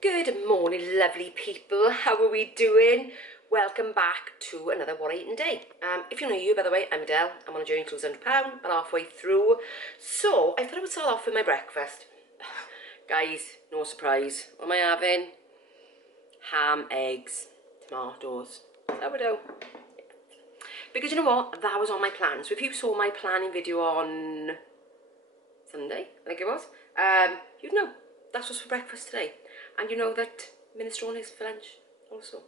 Good morning, lovely people. How are we doing? Welcome back to another What I Eat in a Day. If you're new, by the way, I'm Adele. I'm on a journey to lose 100 pounds, but halfway through. So I thought I would start off with my breakfast. Guys, no surprise. What am I having? Ham, eggs, tomatoes, sourdough. Because you know what? That was on my plan. So if you saw my planning video on Sunday, I think it was, you'd know. That's what's for breakfast today. And you know that minestrone is for lunch also.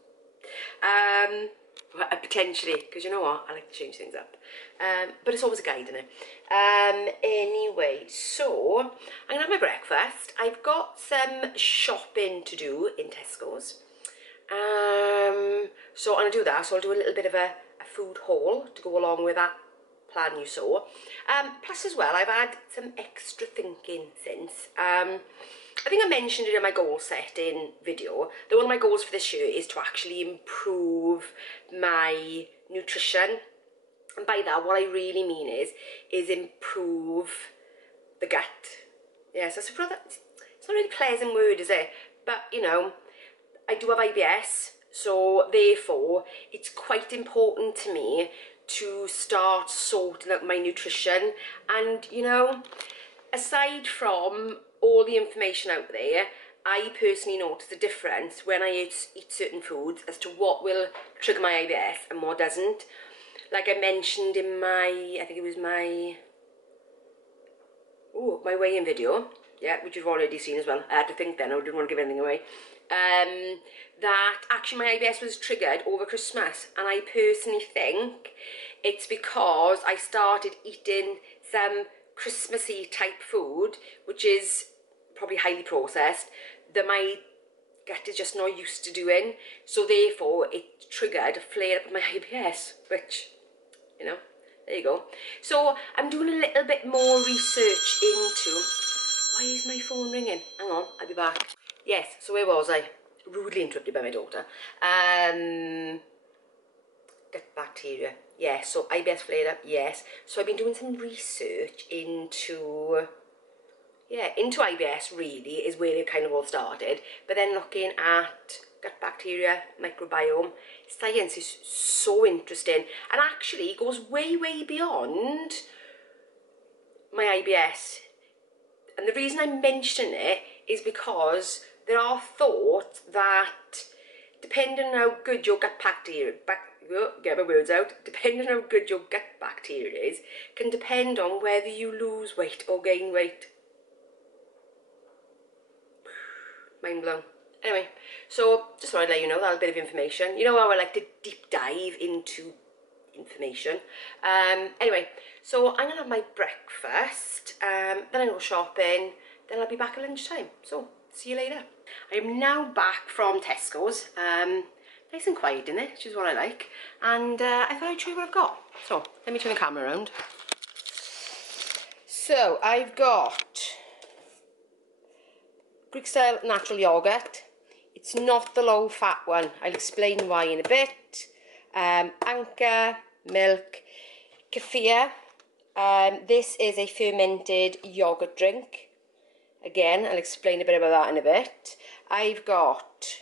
Well, potentially, because you know what, I like to change things up. But it's always a guide, isn't it? Anyway, so I'm gonna have my breakfast. I've got some shopping to do in Tesco's. So I'm gonna do that. So I'll do a little bit of a food haul to go along with that plan you saw. Plus as well, I've had some extra thinking since. I think I mentioned it in my goal setting video that one of my goals for this year is to actually improve my nutrition. And by that, what I really mean is improve the gut. Yes, I suppose it's not really a pleasant word, is it? But, you know, I do have IBS, so therefore it's quite important to me to start sorting out my nutrition. And, you know, aside from all the information out there, I personally notice the difference when I eat certain foods as to what will trigger my IBS and what doesn't. Like I mentioned in my, I think it was my weigh-in video, yeah, which you've already seen as well. I had to think then, I didn't want to give anything away. That actually my IBS was triggered over Christmas, and I personally think it's because I started eating some Christmassy type food, which is probably highly processed, that my gut is just not used to doing. So therefore it triggered a flare up of my IBS, which, you know, there you go. So I'm doing a little bit more research into, why is my phone ringing? Hang on, I'll be back. Yes, so where was I? Rudely interrupted by my daughter. Gut bacteria. Yes, so IBS flared up, yes. So I've been doing some research into IBS really is where it kind of all started. But then looking at gut bacteria, microbiome, science is so interesting. And actually goes way, way beyond my IBS. And the reason I'm mentioning it is because there are thoughts that depending on how good your gut bacteria, get my words out, depending on how good your gut bacteria is, can depend on whether you lose weight or gain weight. Mind blown. Anyway, so just thought I'd let you know that was a bit of information. You know how I like to deep dive into information. Anyway, so I'm gonna have my breakfast, then I'm gonna go shopping, then I'll be back at lunchtime. So see you later. I am now back from Tesco's. Nice and quiet in it, which is what I like. And I thought I'd show you what I've got. So let me turn the camera around. So I've got Greek style natural yogurt. It's not the low fat one. I'll explain why in a bit. Anchor, milk, kefir. This is a fermented yogurt drink. Again, I'll explain a bit about that in a bit. I've got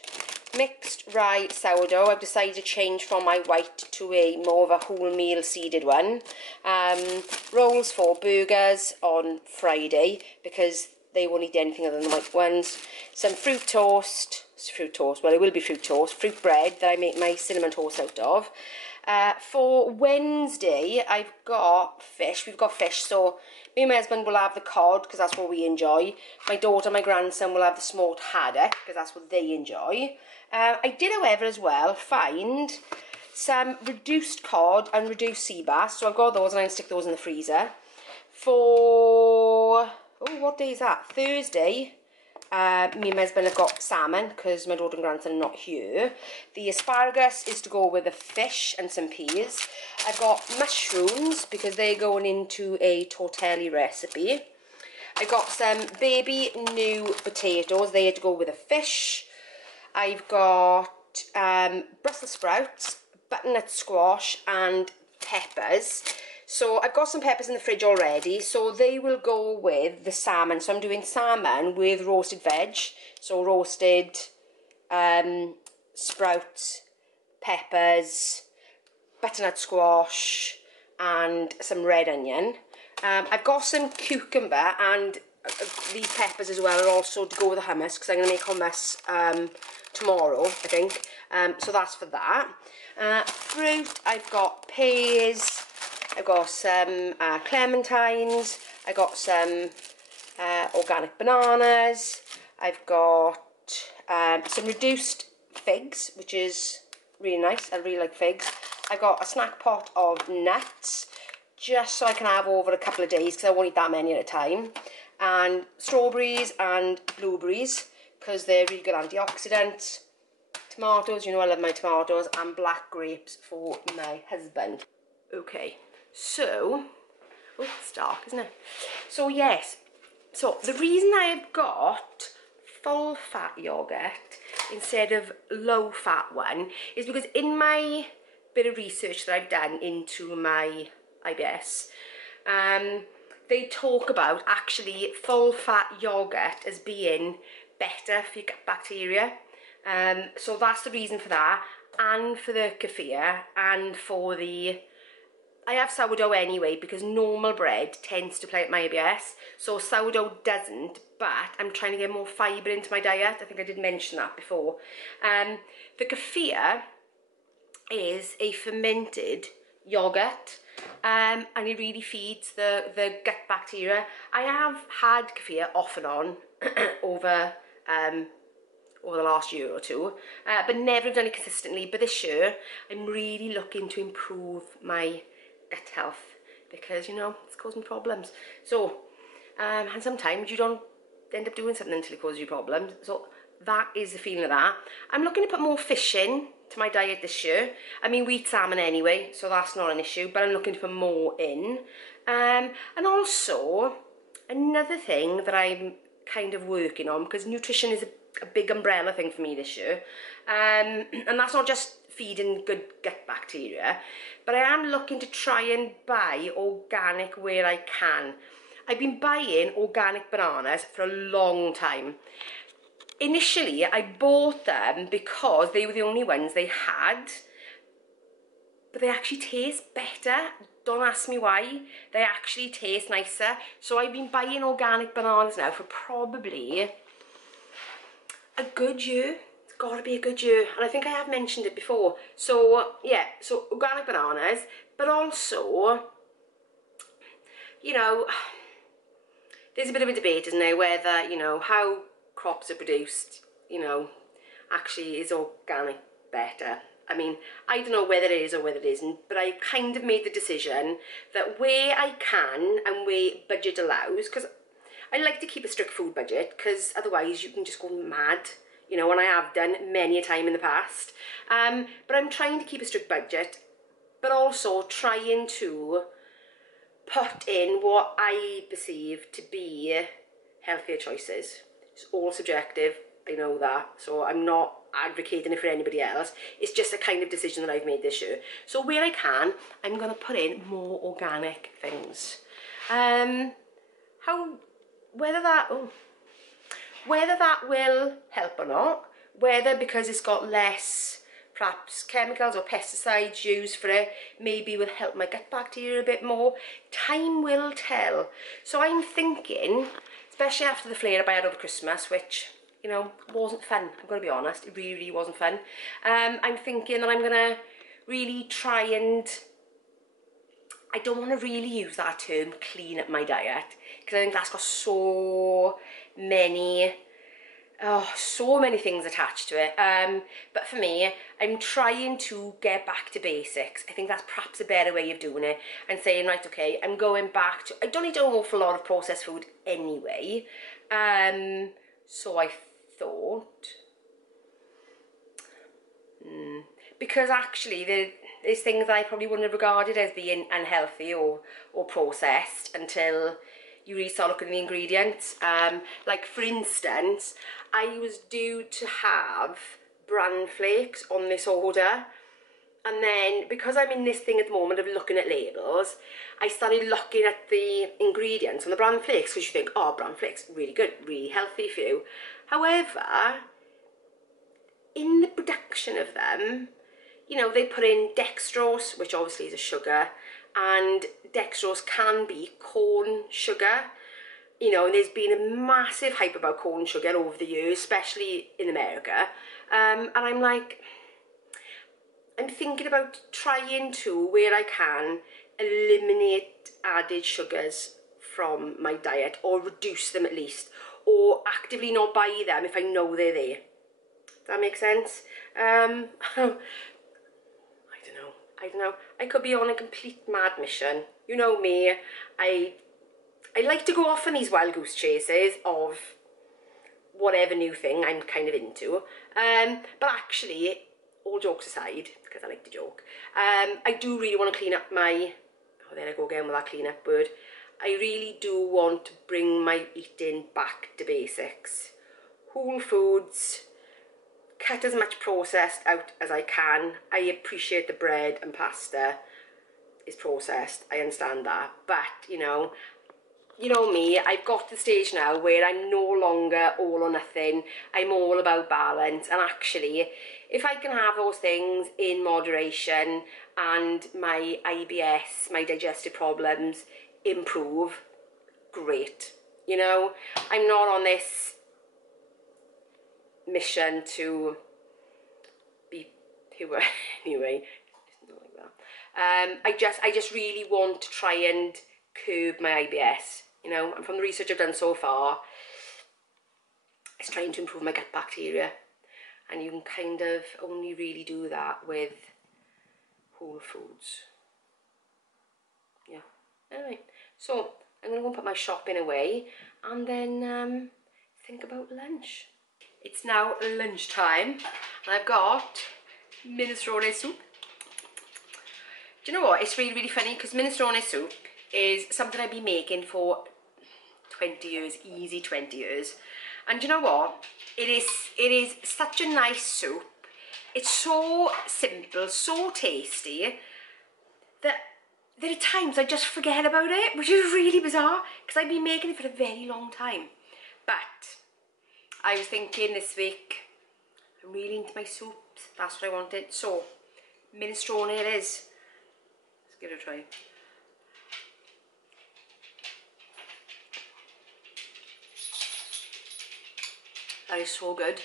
mixed rye sourdough. I've decided to change from my white to a more of a wholemeal seeded one. Rolls for burgers on Friday because they won't eat anything other than the white ones. Some fruit toast, well it will be fruit toast, fruit bread that I make my cinnamon toast out of. For Wednesday I've got fish, we've got fish, so me and my husband will have the cod because that's what we enjoy. My daughter and my grandson will have the smoked haddock because that's what they enjoy. I did however as well find some reduced cod and reduced sea bass, so I've got those and I'm going to stick those in the freezer. For what day is that? Thursday, me and my husband have got salmon because my daughter and grandson are not here. The asparagus is to go with the fish and some peas. I've got mushrooms because they're going into a tortelli recipe. I got some baby new potatoes. They are to go with the fish. I've got Brussels sprouts, butternut squash and peppers. So I've got some peppers in the fridge already, so they will go with the salmon. So I'm doing salmon with roasted veg, so roasted sprouts, peppers, butternut squash, and some red onion. I've got some cucumber and these peppers as well, are also to go with the hummus, because I'm going to make hummus tomorrow, I think. So that's for that. Fruit, I've got pears, I've got some clementines, I've got some organic bananas, I've got some reduced figs, which is really nice. I really like figs. I've got a snack pot of nuts, just so I can have over a couple of days, because I won't eat that many at a time. And strawberries and blueberries, because they're really good antioxidants. Tomatoes, you know I love my tomatoes, and black grapes for my husband. Okay, so, oh, it's dark, isn't it? So yes, so the reason I've got full fat yogurt instead of low fat one is because in my bit of research that I've done into my IBS, they talk about actually full fat yogurt as being better for your gut bacteria. So that's the reason for that, and for the kefir, and for the... I have sourdough anyway, because normal bread tends to play at my IBS, so sourdough doesn't, but I'm trying to get more fibre into my diet. I think I did mention that before. The kefir is a fermented yogurt, and it really feeds the gut bacteria. I have had kefir off and on over the last year or two, but never done it consistently. But this year, I'm really looking to improve my gut health, because, you know, it's causing problems. So, and sometimes you don't end up doing something until it causes you problems. So that is the feeling of that. I'm looking to put more fish in to my diet this year. I mean, we eat salmon anyway, so that's not an issue, but I'm looking to put more in. And also, another thing that I'm kind of working on, because nutrition is a big umbrella thing for me this year, and that's not just feeding good gut bacteria, but I am looking to try and buy organic where I can. I've been buying organic bananas for a long time. Initially, I bought them because they were the only ones they had, but they actually taste better. Don't ask me why. They actually taste nicer. So I've been buying organic bananas now for probably a good year. It's got to be a good year. And I think I have mentioned it before. So, yeah, so organic bananas, but also, you know, there's a bit of a debate, isn't there, whether, you know, how crops are produced, you know, actually is organic better. I mean, I don't know whether it is or whether it isn't, but I kind of made the decision that where I can and where budget allows, because I like to keep a strict food budget, because otherwise you can just go mad, you know, and I have done many a time in the past. But I'm trying to keep a strict budget, but also trying to put in what I perceive to be healthier choices. It's all subjective, I know that, so I'm not advocating it for anybody else. It's just a kind of decision that I've made this year. So where I can, I'm going to put in more organic things. Whether that will help or not, whether because it's got less perhaps chemicals or pesticides used for it, maybe will help my gut bacteria a bit more, time will tell. So I'm thinking, especially after the flare-up I had over Christmas, which, you know, wasn't fun, I'm going to be honest, it really, really wasn't fun. I'm thinking that I'm going to really try and, I don't want to really use that term, clean up my diet, because I think that's got so many things attached to it. But for me, I'm trying to get back to basics. I think that's perhaps a better way of doing it, and saying, right, okay, I'm going back to, I don't eat an awful lot of processed food anyway. So I thought, because actually there's things I probably wouldn't have regarded as being unhealthy or processed until you really start looking at the ingredients. Like for instance, I was due to have bran flakes on this order, And then, because I'm in this thing at the moment of looking at labels, I started looking at the ingredients on the bran flakes, because you think, oh, bran flakes, really good, really healthy for you. However, in the production of them, you know, they put in dextrose, which obviously is a sugar, and dextrose can be corn sugar. You know, and there's been a massive hype about corn sugar over the years, especially in America. And I'm like, I'm thinking about trying to, where I can, eliminate added sugars from my diet, or reduce them at least, or actively not buy them if I know they're there. Does that make sense? I don't know. I could be on a complete mad mission. You know me, I like to go off on these wild goose chases of whatever new thing I'm kind of into. But actually, all jokes aside, because I like to joke, I do really want to clean up my, oh, there I go again with that clean up word. I really do want to bring my eating back to basics. Whole foods, cut as much processed out as I can. I appreciate the bread and pasta is processed, I understand that, but you know me, I've got to the stage now where I'm no longer all or nothing. I'm all about balance, and actually, if I can have those things in moderation and my IBS, my digestive problems improve, great. You know, I'm not on this mission to be pure anyway. Not like that. I just really want to try and curb my IBS. You know, and from the research I've done so far, it's trying to improve my gut bacteria, and you can kind of only really do that with whole foods. Yeah. Anyway, so I'm gonna go and put my shopping away, and then think about lunch. It's now lunchtime, and I've got minestrone soup. Do you know what? It's really funny, because minestrone soup is something I've been making for 20 years, easy 20 years. And you know what? It is such a nice soup. It's so simple, so tasty, that there are times I just forget about it, which is really bizarre, because I've been making it for a very long time. But I was thinking this week, I'm really into my soups. That's what I wanted. So, minestrone it is. Let's give it a try. That is so good.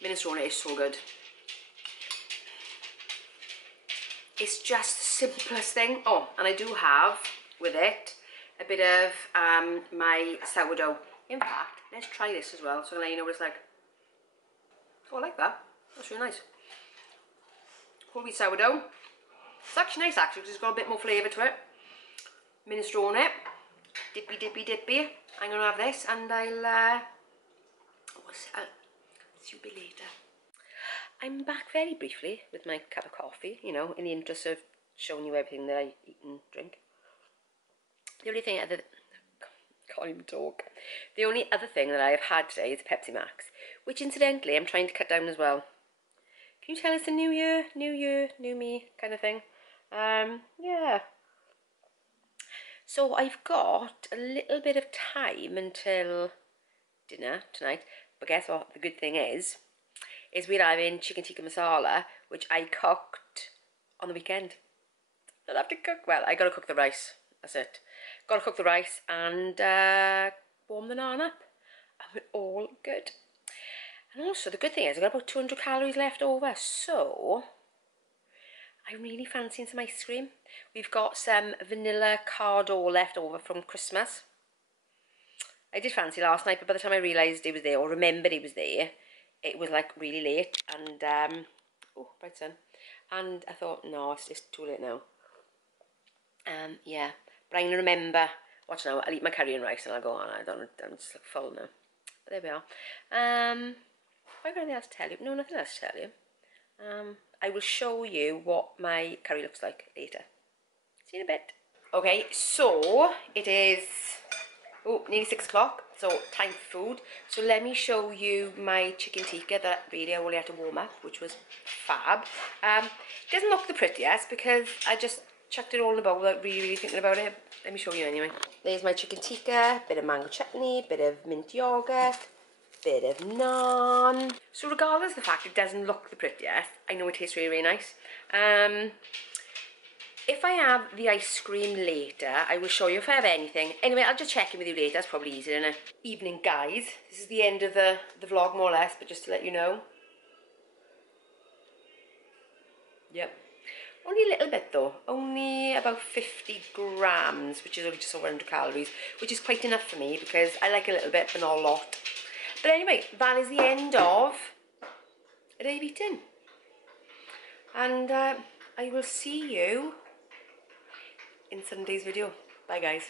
Minestrone is so good. It's just the simplest thing. Oh, and I do have with it a bit of my sourdough. In fact, let's try this as well, so I'll let you know what it's like. Oh, I like that. That's really nice. Whole wheat sourdough. It's actually nice, actually, because it's got a bit more flavour to it. Minestrone it. Dippy. I'm going to have this, and I'll see you later. I'm back very briefly with my cup of coffee, you know, in the interest of showing you everything that I eat and drink. The only thing can't even talk. The only other thing that I have had today is Pepsi Max, which incidentally I'm trying to cut down as well. Can you tell it's a new year, new me kind of thing? Yeah. So I've got a little bit of time until dinner tonight, but guess what? The good thing is we're having chicken tikka masala, which I cooked on the weekend. I don't have to cook. Well, I gotta cook the rice. That's it. Gotta cook the rice and warm the naan up. And we're all good. And also, the good thing is I've got about 200 calories left over, so I'm really fancying some ice cream. We've got some vanilla cardo left over from Christmas. I did fancy last night, but by the time I realised it was there, or remembered it was there, it was like really late, and oh, right son. And I thought, no, it's too late now. Yeah, but I'm gonna remember. Watch now, I'll eat my curry and rice, and I'll go on. I'm just like full now. But there we are. Have I got anything else to tell you? No, nothing else to tell you. I will show you what my curry looks like later. See you in a bit. Okay, so it is. Oh, nearly 6 o'clock, so time for food. So let me show you my chicken tikka that really I only had to warm up, which was fab. It doesn't look the prettiest because I just chucked it all in a bowl without really thinking about it. Let me show you anyway. There's my chicken tikka, bit of mango chutney, bit of mint yogurt, bit of naan. So regardless of the fact it doesn't look the prettiest, I know it tastes really nice. If I have the ice cream later, I will show you if I have anything. Anyway, I'll just check in with you later. That's probably easier, isn't it? Evening, guys. This is the end of the vlog, more or less, but just to let you know. Yep. Only a little bit, though. Only about 50 grams, which is only just over 100 calories, which is quite enough for me because I like a little bit, but not a lot. But anyway, that is the end of a day of eating. And I will see you in Sunday's video. Bye, guys.